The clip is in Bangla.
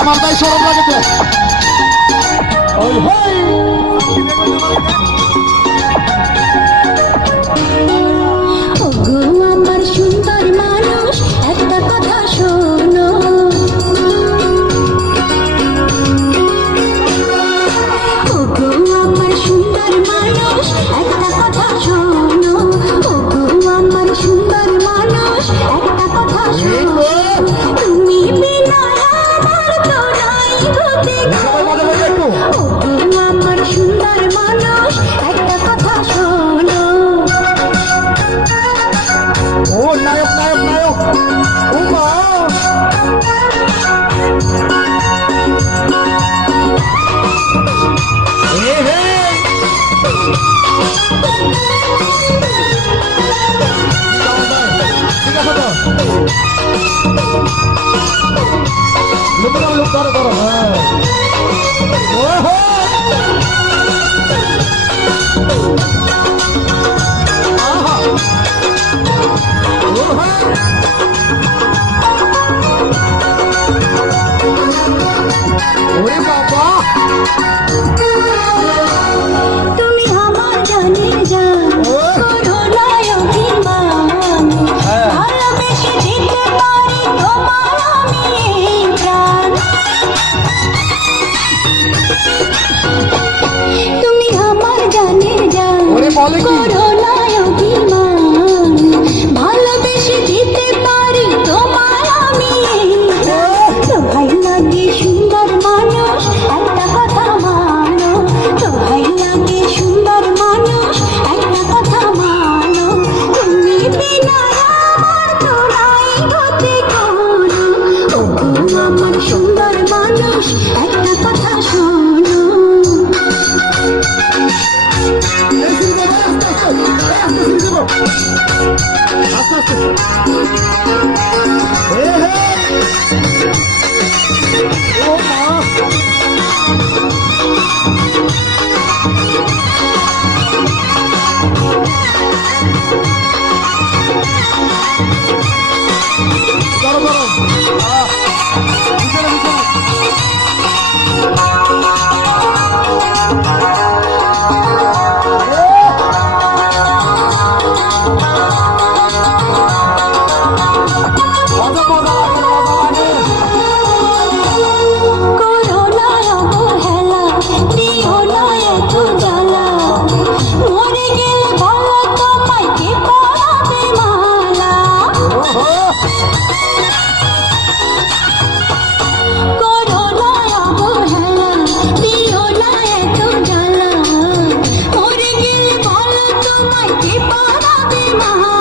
আমার তাই সরম লাগে তো। ওই হই আমার সুন্দর মানুষ একটা কথা শোনো, আমার সুন্দর মানুষ একটা কথা শোনো, আমার সুন্দর মানুষ একটা কথা শোনো, তুমি বিনা আমার তো নাই গতি গো। আমার সুন্দর মানুষ একটা কথা শোনো। ও নায়ক নায়ক নায়ক ও মা হে হে ঠিক আছে তো লোক করো করো হ্যাঁ ও হো আহা ও হ্যাঁ ওরে বাবা তুমি আমার জানের জান, করো না অভিমান, ভালোবেসে দিতে পারি তোমার আমি এই প্রাণ। তুমি আমার জানের জান, ওরে বলে কি? করো না অভিমান, ভালোবেসে দিতে পারি তোমার আমি এই প্রাণ। ভাই লাগে সুন্দর মানুষ একটা কথা মানো, ভাই লাগে সুন্দর মানুষ একটা কথা মানো, তুমি বিনা আমার তো নাই গতি কোনো। আমার সুন্দর মানুষ একটা কথা শোনো। আস্তে আস্তে হে হে ও মা করো করো ভিতরে ভিতরে মজা মজা লাগে মজা লাগে করো না অবহেলা, দিও না এত জ্বালা, মরে গেলে ভালো তোমায় কে পরাবে মালা। করো না অবহেলা, দিও না এত জ্বালা, মরে গেলে ভালো তোমায় কে পরাবে মালা।